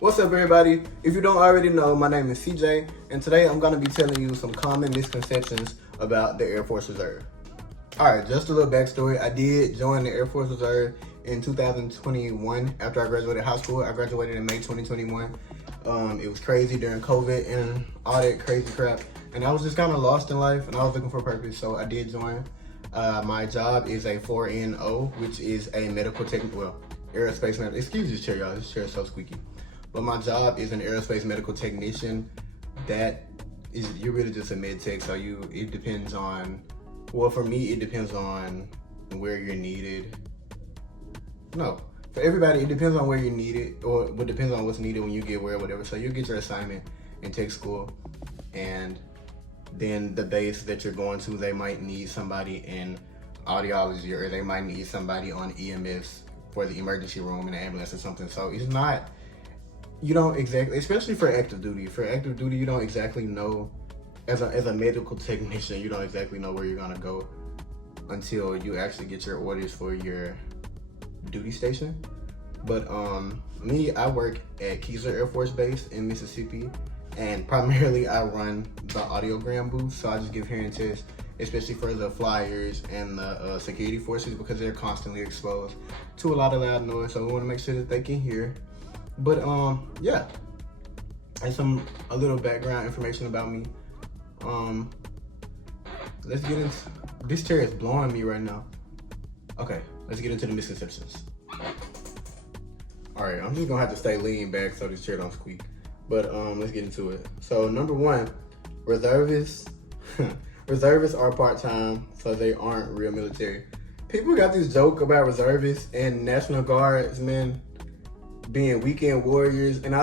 What's up, everybody? If you don't already know, my name is CJ, and today I'm going to be telling you some common misconceptions about the Air Force Reserve. Alright, just a little backstory. I did join the Air Force Reserve in 2021 after I graduated high school. I graduated in May 2021. It was crazy during COVID and all that crazy crap, and I was just kind of lost in life, and I was looking for a purpose, so I did join. My job is a 4NO, which is a medical aerospace medical. Excuse this chair, y'all. This chair is so squeaky. But my job is an aerospace medical technician. That is, you're really just a med tech. So it depends on, well, for me, it depends on where you're needed. No, for everybody, it depends on where you're needed, or it depends on what's needed when you get where, whatever. So you get your assignment in tech school, and then the base that you're going to, they might need somebody in audiology, or they might need somebody on EMS for the emergency room in an ambulance or something. So it's not, you don't exactly, especially for active duty. For active duty, you don't exactly know, as a medical technician, you don't exactly know where you're gonna go until you actually get your orders for your duty station. But me, I work at Keesler Air Force Base in Mississippi, and primarily I run the audiogram booth. So I just give hearing tests, especially for the flyers and the security forces, because they're constantly exposed to a lot of loud noise. So we want to make sure that they can hear. But yeah, and a little background information about me. Let's get into, this chair is blowing me right now. Okay, let's get into the misconceptions. All right, I'm just gonna have to stay leaning back so this chair don't squeak. But let's get into it. So number one, reservists. Reservists are part-time, so they aren't real military. People got this joke about reservists and National Guardsmen being weekend warriors, and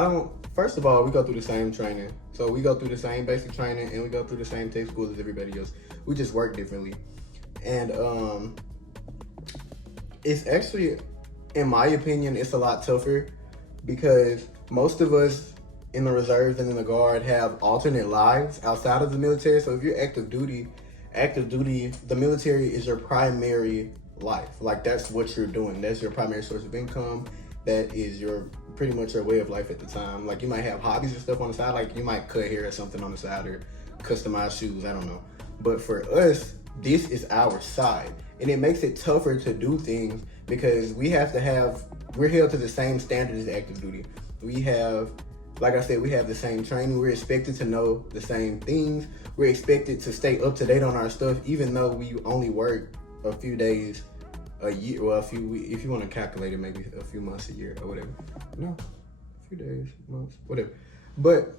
first of all, we go through the same training. So we go through the same basic training, and we go through the same tech school as everybody else. We just work differently. And it's actually, in my opinion, it's a lot tougher because most of us in the reserves and in the guard have alternate lives outside of the military. So if you're active duty, the military is your primary life. Like, that's what you're doing. That's your primary source of income. That is pretty much your way of life at the time. Like, you might have hobbies and stuff on the side. Like, you might cut hair or something on the side, or customize shoes, I don't know. But for us, this is our side. And it makes it tougher to do things because we're held to the same standard as active duty. We have, like I said, we have the same training. We're expected to know the same things. We're expected to stay up to date on our stuff, even though we only work a few days a year, well, a few weeks, if you want to calculate it, maybe a few months a year or whatever. No, a few days, months, whatever. But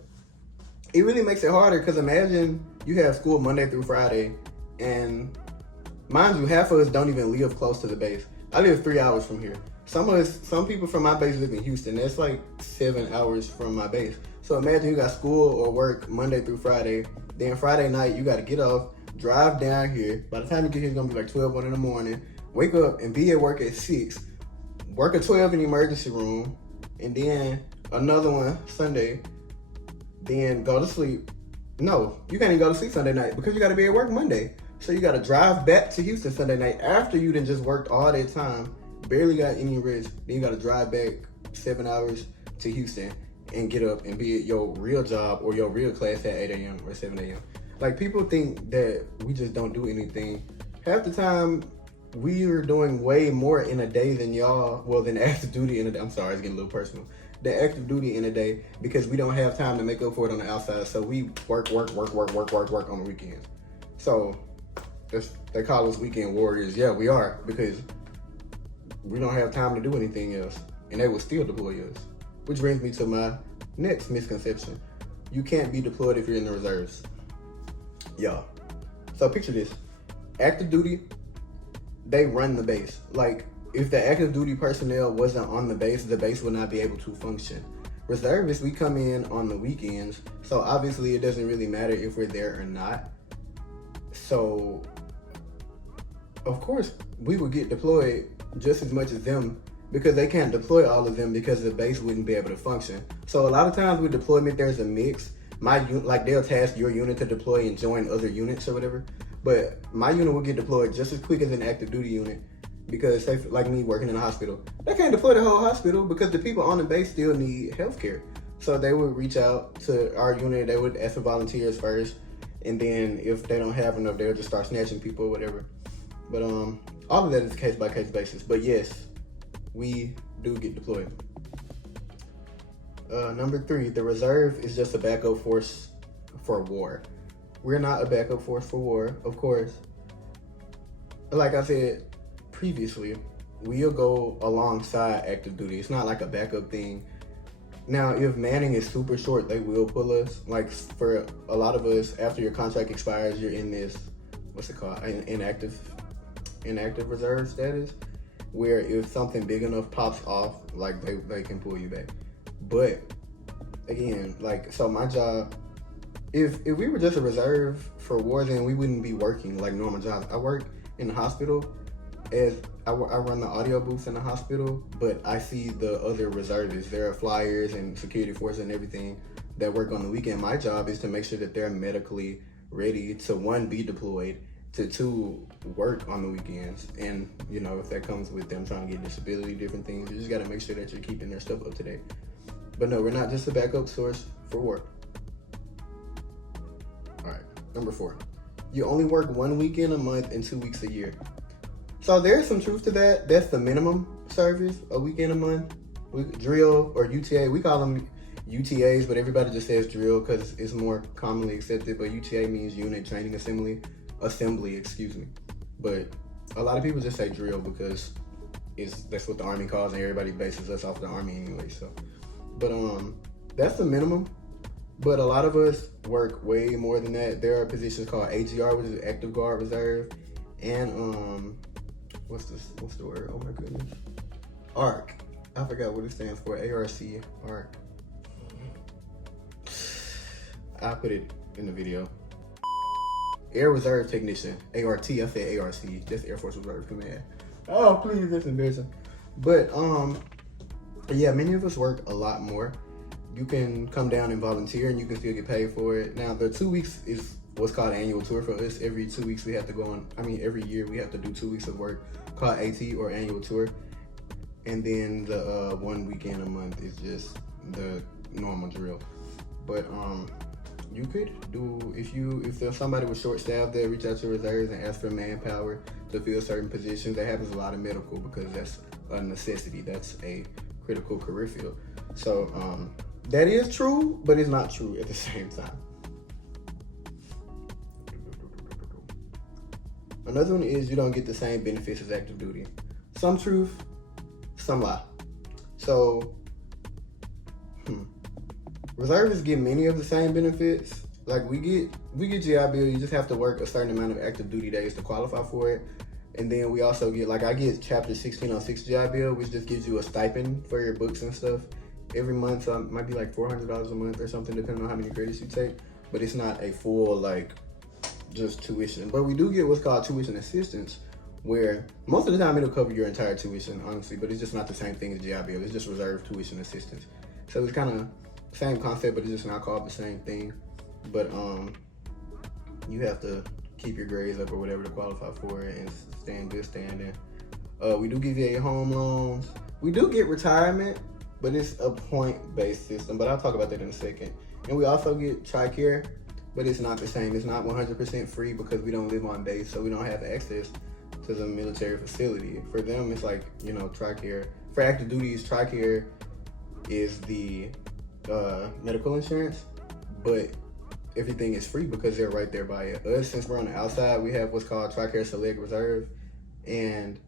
it really makes it harder because imagine you have school Monday through Friday, and mind you, half of us don't even live close to the base. I live 3 hours from here. Some people from my base live in Houston. That's like 7 hours from my base. So imagine you got school or work Monday through Friday. Then Friday night, you got to get off, drive down here. By the time you get here, it's going to be like 12, 1 in the morning. Wake up and be at work at 6. Work a 12 in the emergency room. And then another one Sunday. Then go to sleep. No, you can't even go to sleep Sunday night because you got to be at work Monday. So you got to drive back to Houston Sunday night after you done just worked all that time. Barely got any rest. Then you got to drive back 7 hours to Houston and get up and be at your real job or your real class at 8 a.m. or 7 a.m. Like, people think that we just don't do anything. Half the time, we are doing way more in a day than y'all, well, than active duty in a day. I'm sorry, it's getting a little personal. The active duty in a day, because we don't have time to make up for it on the outside. So we work on the weekends. So they call us weekend warriors. Yeah, we are, because we don't have time to do anything else, and they will still deploy us. Which brings me to my next misconception. You can't be deployed if you're in the reserves. Y'all. So picture this. Active duty, they run the base. Like, if the active duty personnel wasn't on the base would not be able to function. Reservists, we come in on the weekends, so obviously it doesn't really matter if we're there or not. So, of course, we would get deployed just as much as them, because they can't deploy all of them because the base wouldn't be able to function. So a lot of times with deployment, there's a mix. Like, they'll task your unit to deploy and join other units or whatever. But my unit will get deployed just as quick as an active duty unit. Because say like me working in a hospital, they can't deploy the whole hospital because the people on the base still need healthcare. So they would reach out to our unit. They would ask for volunteers first, and then if they don't have enough, they'll just start snatching people or whatever. But all of that is case by case basis. But yes, we do get deployed. Number 3, the reserve is just a backup force for war. We're not a backup force for war, of course. Like I said previously, we'll go alongside active duty. It's not like a backup thing. Now, if manning is super short, they will pull us. Like for a lot of us, after your contract expires, you're in this, what's it called, inactive reserve status, where if something big enough pops off, like they can pull you back. But again, like, so my job, if we were just a reserve for war, then we wouldn't be working like normal jobs. I work in the hospital as I run the audio booths in the hospital, but I see the other reservists. There are flyers and security forces and everything that work on the weekend. My job is to make sure that they're medically ready to, 1, be deployed, to 2, work on the weekends. And you know, if that comes with them trying to get disability, different things, you just got to make sure that you're keeping their stuff up to date. But no, we're not just a backup source for work. All right, number 4, you only work 1 weekend a month and 2 weeks a year. So there's some truth to that. That's the minimum service, a weekend a month. Drill or UTA, we call them UTAs, but everybody just says drill because it's more commonly accepted. But UTA means unit training assembly, excuse me. But a lot of people just say drill because that's what the Army calls, and everybody bases us off the Army anyway. So, but that's the minimum. But a lot of us work way more than that. There are positions called AGR, which is Active Guard Reserve, and what's the word? Oh my goodness. ARC. I forgot what it stands for. ARC. ARC. I'll put it in the video. Air Reserve Technician. ART. I said ARC. That's Air Force Reserve Command. Oh, please, that's embarrassing. But yeah, many of us work a lot more. You can come down and volunteer and you can still get paid for it. Now, the 2 weeks is what's called an annual tour for us. Every 2 weeks we have to go on, every year we have to do 2 weeks of work called AT, or annual tour. And then the 1 weekend a month is just the normal drill. But you could do, if there's somebody with short staff there, reach out to reserves and ask for manpower to fill certain positions. That happens a lot in medical because that's a necessity. That's a critical career field. So that is true, but it's not true at the same time. Another one is you don't get the same benefits as active duty. Some truth, some lie. So, reservists get many of the same benefits. Like we get GI Bill. You just have to work a certain amount of active duty days to qualify for it. And then we also get, like I get Chapter 1606 GI Bill, which just gives you a stipend for your books and stuff every month. So it might be like $400 a month or something, depending on how many credits you take. But it's not a full, like, just tuition. But we do get what's called tuition assistance, where most of the time it'll cover your entire tuition, honestly, but it's just not the same thing as GI Bill. It's just reserved tuition assistance. So it's kind of same concept, but it's just not called the same thing. But you have to keep your grades up or whatever to qualify for it and stay in good standing. We do give you home loans. We do get retirement, but it's a point-based system, but I'll talk about that in a second. And we also get TRICARE, but it's not the same. It's not 100% free because we don't live on base, so we don't have access to the military facility. For them, it's like, TRICARE. For active duties, TRICARE is the medical insurance, but everything is free because they're right there by it. Us, since we're on the outside, we have what's called TRICARE Select Reserve, and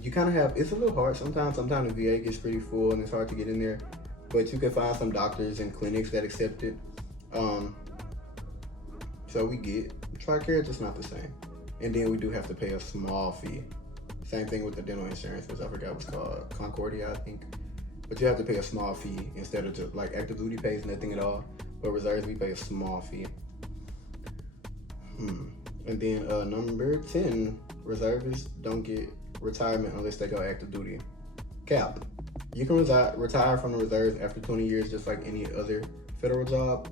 you kind of have, it's a little hard sometimes. Sometimes the VA gets pretty full and it's hard to get in there, but you can find some doctors and clinics that accept it. So we get TRICARE, just not the same. And then we do have to pay a small fee. Same thing with the dental insurance, which I forgot what's called, Concordia, I think. But you have to pay a small fee instead of just, like, active duty pays nothing at all. But reserves, we pay a small fee. And then number 10, reservists don't get retirement unless they go active duty. Cap. You can retire from the reserves after 20 years just like any other federal job,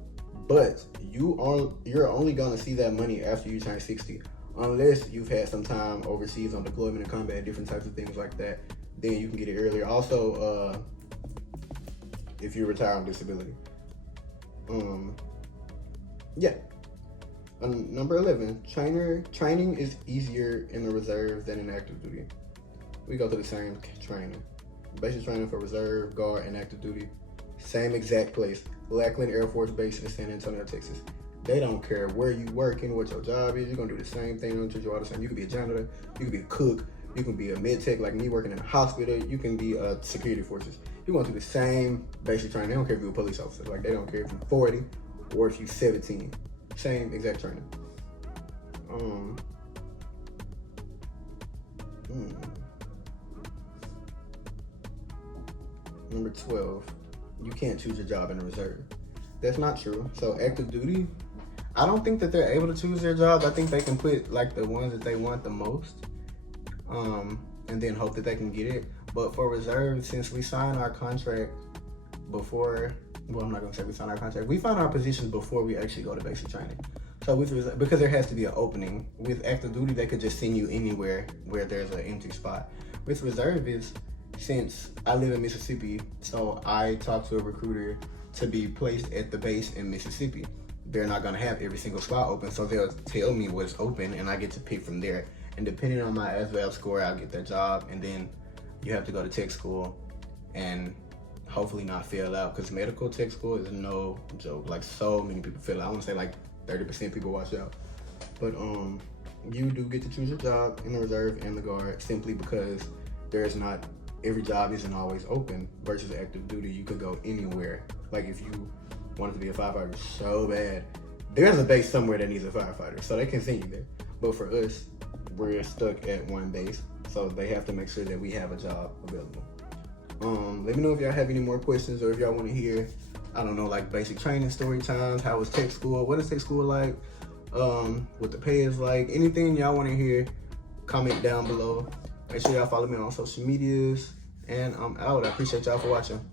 but you're only gonna see that money after you turn 60. Unless you've had some time overseas on deployment and combat, different types of things like that, then you can get it earlier. Also, if you retire on disability. Yeah. Number 11, training is easier in the reserve than in active duty. We go through the same training. Basic training for reserve, guard, and active duty. Same exact place. Lackland Air Force Base in San Antonio, Texas. They don't care where you working, what your job is. You're gonna do the same thing. Don't treat you all the same. You can be a janitor, you can be a cook, you can be a med tech like me working in a hospital, you can be a security forces. You're going through the same basic training. They don't care if you're a police officer. Like, they don't care if you're 40 or if you're 17. Same exact training. Number 12, you can't choose your job in the reserve. That's not true. So active duty, I don't think that they're able to choose their jobs. I think they can put like the ones that they want the most, and then hope that they can get it. But for reserve, since we sign our contract before, well, I'm not gonna say we sign our contract. We find our positions before we actually go to basic training. So because there has to be an opening. With active duty, they could just send you anywhere where there's an empty spot. With reservists, since I live in Mississippi, so I talk to a recruiter to be placed at the base in Mississippi. They're not gonna have every single spot open, so they'll tell me what's open and I get to pick from there. And depending on my ASVAB score, I'll get that job. And then you have to go to tech school and hopefully not fail out, because medical tech school is no joke. Like, so many people fail out. I wanna say like 30% people watch out. But you do get to choose your job in the reserve and the guard, simply because there's not, every job isn't always open. Versus active duty, you could go anywhere. Like, if you wanted to be a firefighter so bad, there's a base somewhere that needs a firefighter, so they can send you there. But for us, we're stuck at one base, so they have to make sure that we have a job available. Let me know if y'all have any more questions, or if y'all want to hear, I don't know, like basic training story times. How was tech school? What is tech school like? What the pay is like? Anything y'all want to hear, comment down below. Make sure y'all follow me on social medias, and I'm out. I appreciate y'all for watching.